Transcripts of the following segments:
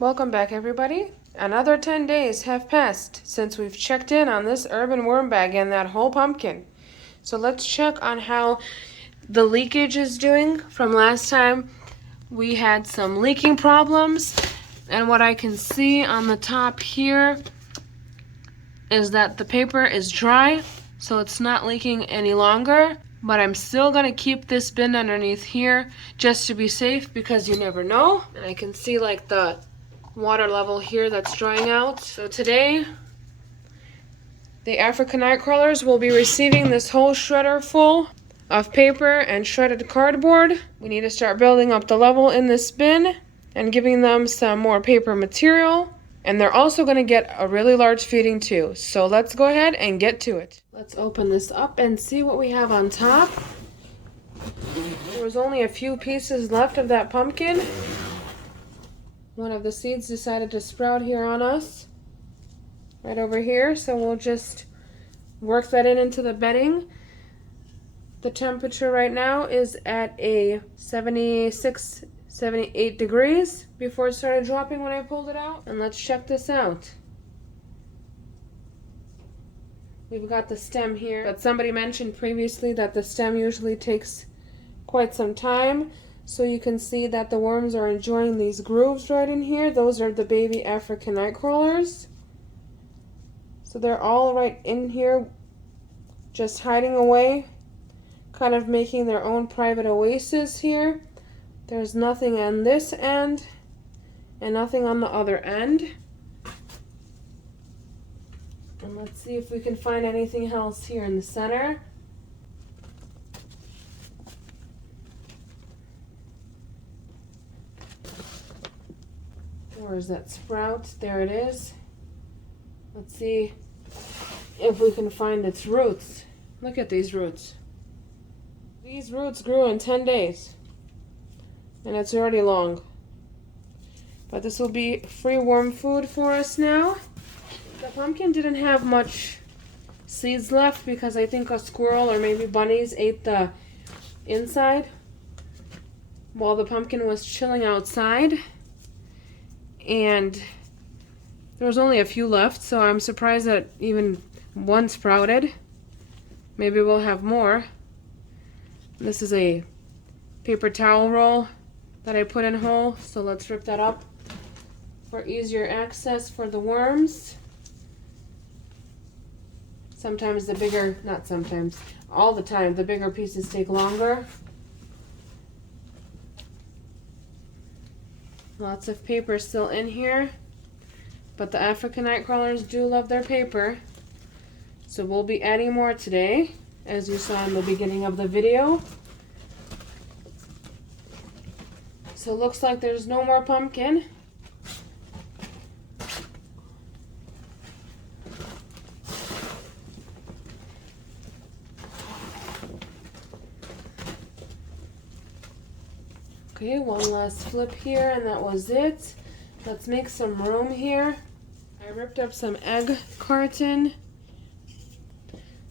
Welcome back, everybody. Another 10 days have passed since we've checked in on this urban worm bag and that whole pumpkin. So let's check on how the leakage is doing from last time. We had some leaking problems, and what I can see on the top here is that the paper is dry, so it's not leaking any longer. But I'm still gonna keep this bin underneath here just to be safe, because you never know. And I can see like the water level here that's drying out. So today, the African Nightcrawlers will be receiving this whole shredder full of paper and shredded cardboard. We need to start building up the level in this bin and giving them some more paper material. And they're also going to get a really large feeding too. So let's go ahead and get to it. Let's open this up and see what we have on top. There was only a few pieces left of that pumpkin. One of the seeds decided to sprout here on us, right over here, so we'll just work that into the bedding. The temperature right now is at a 76, 78 degrees before it started dropping when I pulled it out. And let's check this out. We've got the stem here, but somebody mentioned previously that the stem usually takes quite some time. So you can see that the worms are enjoying these grooves right in here. Those are the baby African Nightcrawlers. So they're all right in here, just hiding away, kind of making their own private oasis here. There's nothing on this end and nothing on the other end. And let's see if we can find anything else here in the center. Where is that sprout? There it is. Let's see if we can find its roots. Look at these roots. These roots grew in 10 days. And it's already long. But this will be free worm food for us now. The pumpkin didn't have much seeds left because I think a squirrel or maybe bunnies ate the inside while the pumpkin was chilling outside. And there was only a few left, so I'm surprised that even one sprouted. Maybe we'll have more. This is a paper towel roll that I put in whole, so let's rip that up for easier access for the worms. Sometimes the bigger, not sometimes, all the time, the bigger pieces take longer. Lots of paper still in here, but the African Nightcrawlers do love their paper. So we'll be adding more today, as you saw in the beginning of the video. So it looks like there's no more pumpkin. Okay, one last flip here, and that was it. Let's make some room here. I ripped up some egg carton,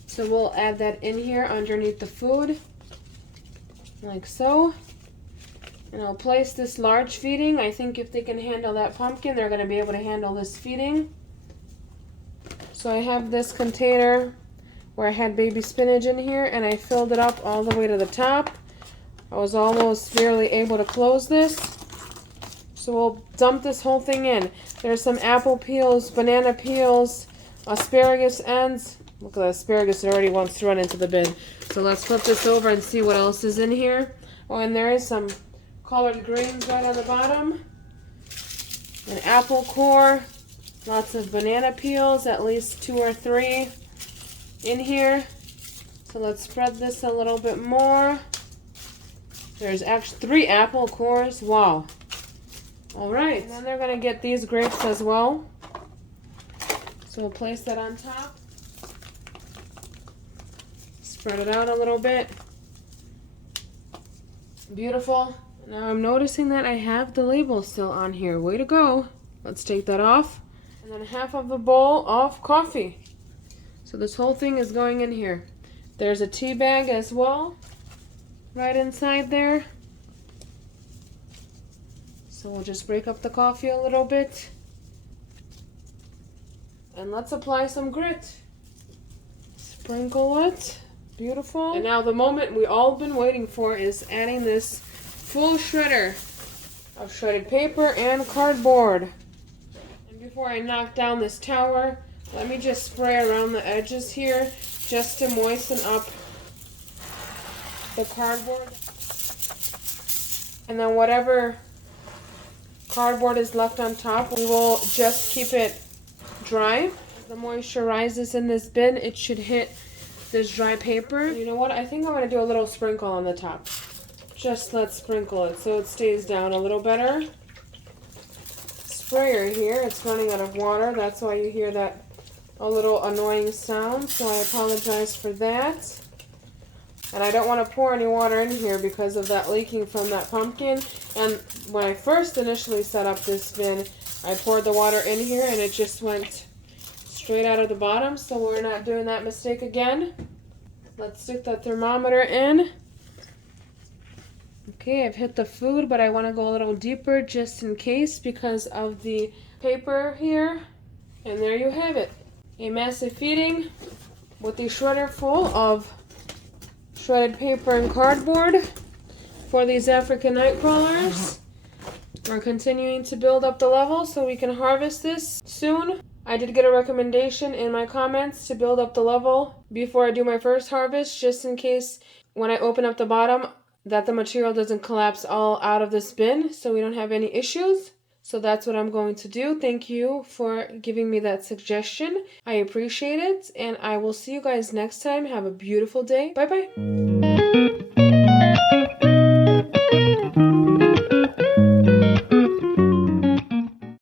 so we'll add that in here underneath the food, like so. And I'll place this large feeding. I think if they can handle that pumpkin, they're going to be able to handle this feeding. So I have this container where I had baby spinach in here, and I filled it up all the way to the top. I was almost barely able to close this. So we'll dump this whole thing in. There's some apple peels, banana peels, asparagus ends. Look at the asparagus, it already wants to run into the bin. So let's flip this over and see what else is in here. Oh, and there is some colored greens right on the bottom. An apple core, lots of banana peels, at least 2 or 3 in here. So let's spread this a little bit more. There's actually 3 apple cores. Wow. All right. And then they're going to get these grapes as well. So we'll place that on top. Spread it out a little bit. Beautiful. Now I'm noticing that I have the label still on here. Way to go. Let's take that off. And then half of the bowl of coffee. So this whole thing is going in here. There's a tea bag as well, right inside there. So So we'll just break up the coffee a little bit. And let's apply some grit. Sprinkle it. Beautiful. And now the moment we all been waiting for is adding this full shredder of shredded paper and cardboard. And before I knock down this tower, let me just spray around the edges here just to moisten up the cardboard. And then whatever cardboard is left on top, we will just keep it dry. As the moisture rises in this bin, it should hit this dry paper. You know what? I think I'm going to do a little sprinkle on the top. Just let's sprinkle it so it stays down a little better. Sprayer here, it's running out of water. That's why you hear that a little annoying sound. So I apologize for that. And I don't want to pour any water in here because of that leaking from that pumpkin. And when I first initially set up this bin, I poured the water in here and it just went straight out of the bottom. So we're not doing that mistake again. Let's stick the thermometer in. Okay, I've hit the food, but I want to go a little deeper just in case because of the paper here. And there you have it. A massive feeding with the shredder full of shredded paper and cardboard for these African Nightcrawlers. We're continuing to build up the level so we can harvest this soon. I did get a recommendation in my comments to build up the level before I do my first harvest, just in case when I open up the bottom that the material doesn't collapse all out of this bin so we don't have any issues. So that's what I'm going to do. Thank you for giving me that suggestion. I appreciate it, and I will see you guys next time. Have a beautiful day. Bye-bye.